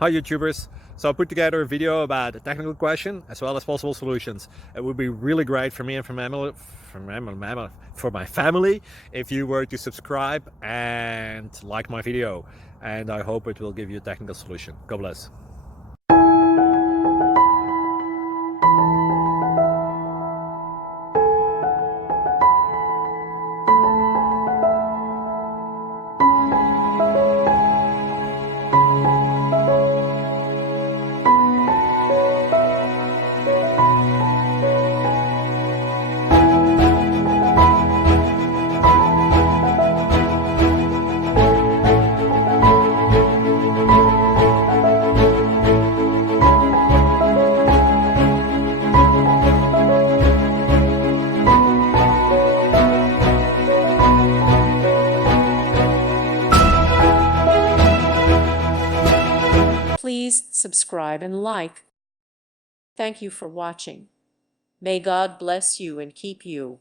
Hi YouTubers! So I put together a video about a technical question as well as possible solutions. It would be really great for me and for my family if you were to subscribe and like my video, and I hope it will give you a technical solution. God bless. Please subscribe and like. Thank you for watching. May God bless you and keep you.